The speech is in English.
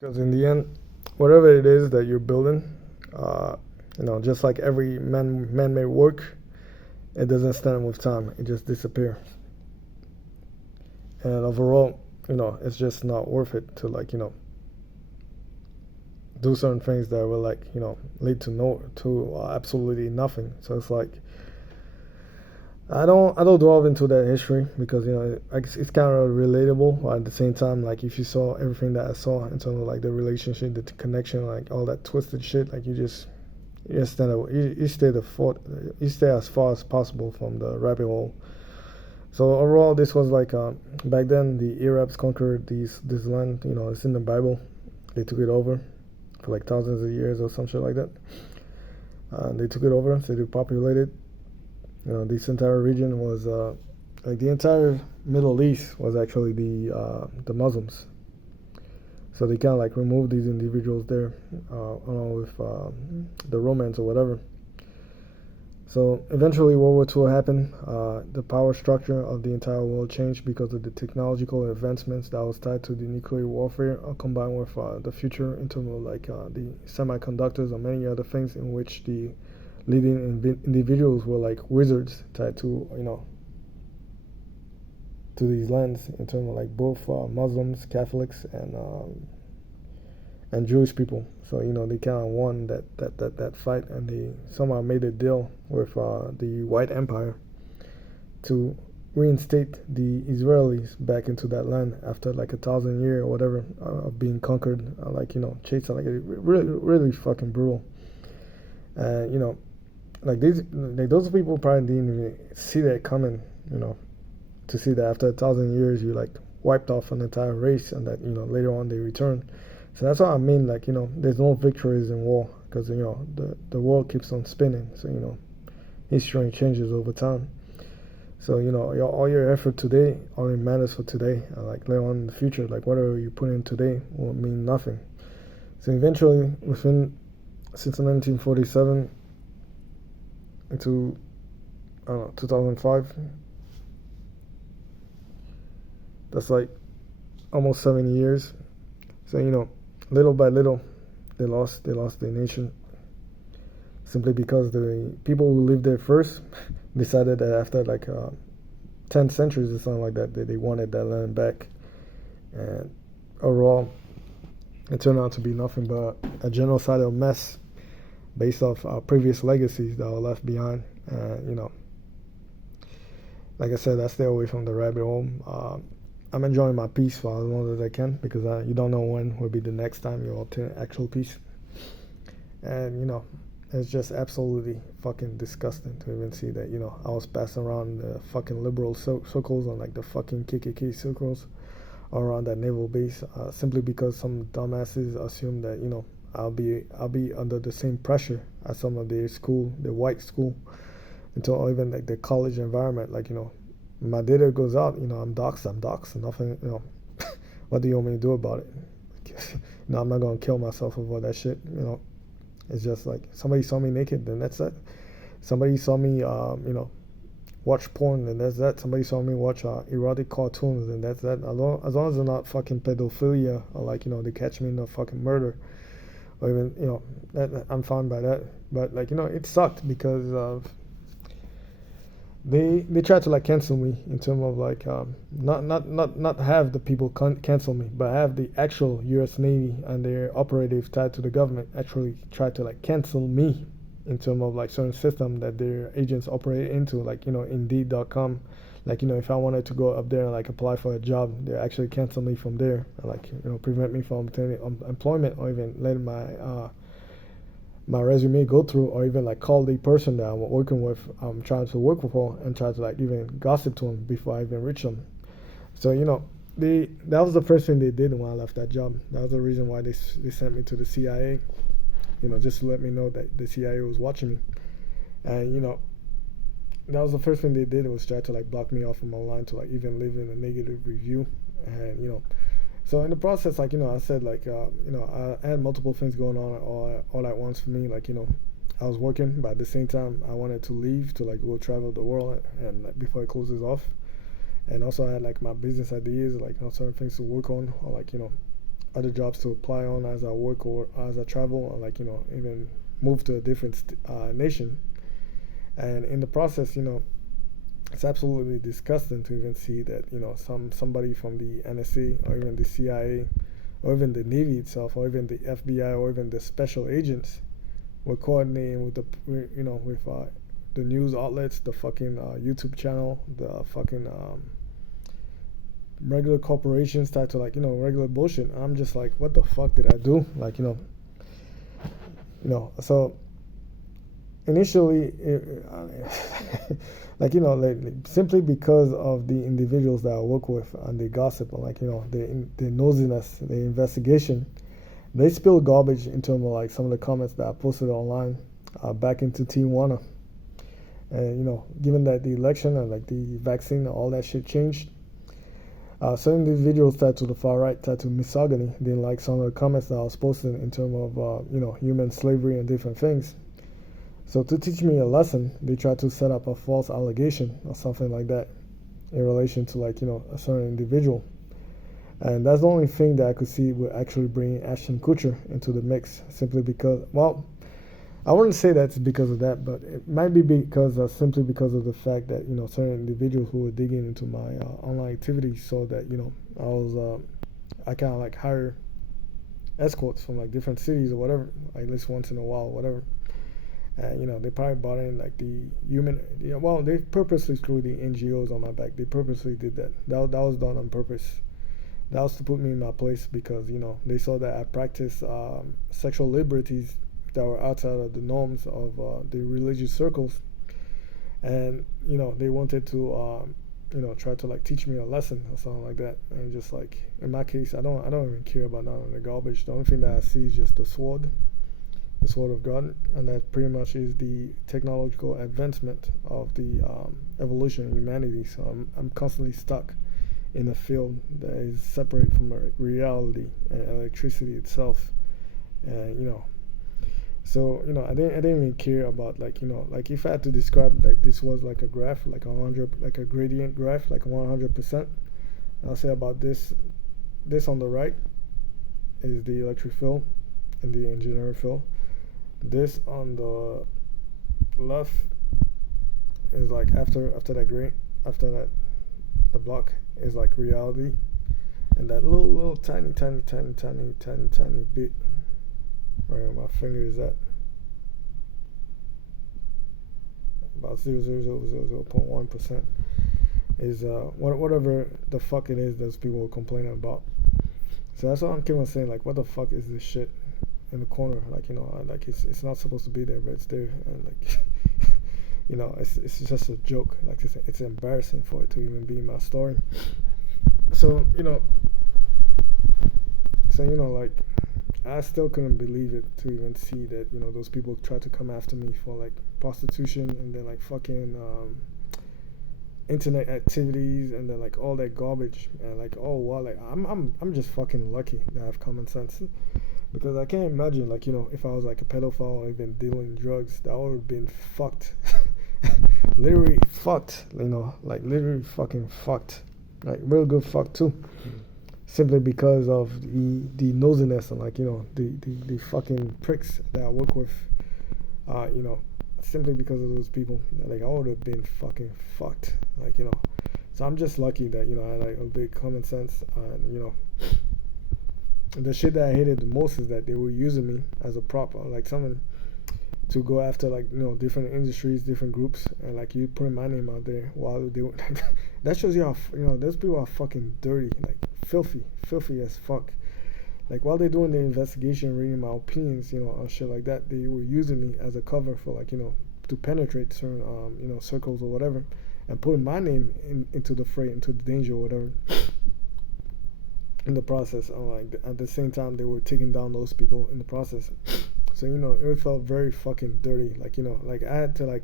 Because in the end, whatever it is that you're building, uh, just like every man-made work, it doesn't stand with time. It just disappears. And overall, it's just not worth it to do certain things that will lead to absolutely nothing. So it's like I don't delve into that history because it's kind of relatable. But at the same time, like if you saw everything that I saw in terms of like the relationship, the connection, like all that twisted shit, like you stay as far as possible from the rabbit hole. So overall, this was like back then the Arabs conquered this land. It's in the Bible. They took it over for like thousands of years or some shit like that. They took it over, so they populated. This entire region was like the entire Middle East was actually the Muslims. So they kind of like removed these individuals there, along with the Romans or whatever. So eventually, World War II happened. The power structure of the entire world changed because of the technological advancements that was tied to the nuclear warfare, combined with the future in terms of the semiconductors and many other things in which the leading individuals were like wizards tied to these lands in terms of like both Muslims, Catholics, and Jewish people. So they kind of won that fight, and they somehow made a deal with the White Empire to reinstate the Israelis back into that land after like 1,000 years or whatever of being conquered, chased like really really fucking brutal. And like those people probably didn't even see that coming. To see that after 1,000 years you like wiped off an entire race, and that later on they return. So that's what I mean. Like there's no victories in war because the world keeps on spinning. So history changes over time. So all your effort today only matters for today. Like later on in the future, like whatever you put in today will mean nothing. So eventually, since 1947 into I don't know 2005, that's like almost 70 years. So little by little, they lost their nation simply because the people who lived there first decided that after like 10 centuries or something like that, they wanted that land back. And overall, it turned out to be nothing but a genocidal mess based off previous legacies that were left behind. Like I said, I stay away from the rabbit hole. I'm enjoying my peace for as long as I can because you don't know when will be the next time you'll obtain actual peace. And it's just absolutely fucking disgusting to even see that I was passing around the fucking liberal circles on like the fucking KKK circles around that naval base simply because some dumbasses assume that I'll be under the same pressure as some of the white school, until even like the college environment. Like my data goes out, I'm doxxed, nothing. What do you want me to do about it? I'm not gonna kill myself over that shit. It's just like somebody saw me naked, then that's it. Somebody saw me, watch porn, then that's that. Somebody saw me watch erotic cartoons, and that's that. As long as they're not fucking pedophilia, or they catch me in a fucking murder, or even I'm fine by that. But it sucked because they tried to like cancel me in terms of like not have the people cancel me, but have the actual U.S. Navy and their operatives tied to the government actually try to like cancel me in terms of like certain system that their agents operate into, like Indeed.com. Like if I wanted to go up there and like apply for a job, they actually cancel me from there, like prevent me from obtaining employment, or even letting my resume go through, or even like call the person that I'm working with, trying to work for, and try to like even gossip to them before I even reach them. So that was the first thing they did when I left that job. That was the reason why they sent me to the CIA, just to let me know that the CIA was watching me. And that was the first thing they did, was try to like block me off from online, to like even leave in a negative review. And so in the process, like I said, like I had multiple things going on all at once for me. Like I was working, but at the same time I wanted to leave to like go travel the world, and like, before it closes off. And also I had like my business ideas, like certain things to work on, or like other jobs to apply on as I work or as I travel, or like even move to a different nation. And in the process, it's absolutely disgusting to even see that somebody from the NSA or even the CIA or even the Navy itself or even the FBI or even the special agents were coordinating with the news outlets, the fucking YouTube channel, the fucking regular corporations tied to regular bullshit. I'm just like, what the fuck did I do? So initially, simply because of the individuals that I work with and the gossip and the nosiness, the investigation, they spill garbage in terms of some of the comments that I posted online back into Tijuana. And given that the election and the vaccine and all that shit changed, certain individuals tied to the far right, tied to misogyny, didn't like some of the comments that I was posting in terms of human slavery and different things. So to teach me a lesson, they tried to set up a false allegation or something like that in relation to a certain individual. And that's the only thing that I could see would actually bring Ashton Kutcher into the mix, simply because, well, I wouldn't say that's because of that, but it might be simply because of the fact that certain individuals who were digging into my online activities saw that I kind of hire escorts from different cities or whatever, at least once in a while, whatever. And they probably bought in they purposely threw the NGOs on my back. They purposely did that. That was done on purpose. That was to put me in my place because they saw that I practiced sexual liberties that were outside of the norms of the religious circles, and they wanted to try to teach me a lesson or something like that. And just in my case, I don't even care about none of the garbage. The only thing that I see is just the sword of God, and that pretty much is the technological advancement of the evolution of humanity. So I'm constantly stuck in a field that is separate from reality and electricity itself. And so I didn't even care about if I had to describe this was a graph, a gradient graph, 100%. I'll say about this on the right is the electric field and the engineering field. This on the left is after that grade, after that the block is reality, and that little tiny bit where my finger is at, about 0.1%, is whatever the fuck it is those people are complaining about. So that's what I'm keeping on saying, what the fuck is this shit in the corner? It's not supposed to be there, but it's there, and it's just a joke. It's embarrassing for it to even be in my story. So I still couldn't believe it to even see that those people tried to come after me for prostitution and then fucking internet activities and then all that garbage, and oh wow, I'm just fucking lucky that I have common sense, because I can't imagine if I was a pedophile or even dealing drugs, that would have been fucked. Literally fucked, literally fucking fucked, real good fucked too. Simply because of the nosiness and the fucking pricks that I work with, simply because of those people, I would have been fucking fucked, So I'm just lucky that I had a big common sense, and the shit that I hated the most is that they were using me as a prop, someone to go after different industries, different groups, and you putting my name out there while they were that shows you how those people are fucking dirty, filthy as fuck. While they're doing the investigation, reading my opinions, on shit like that, they were using me as a cover for to penetrate certain circles or whatever, and putting my name into the fray, into the danger or whatever. In the process, at the same time, they were taking down those people in the process. So it felt very fucking dirty. I had to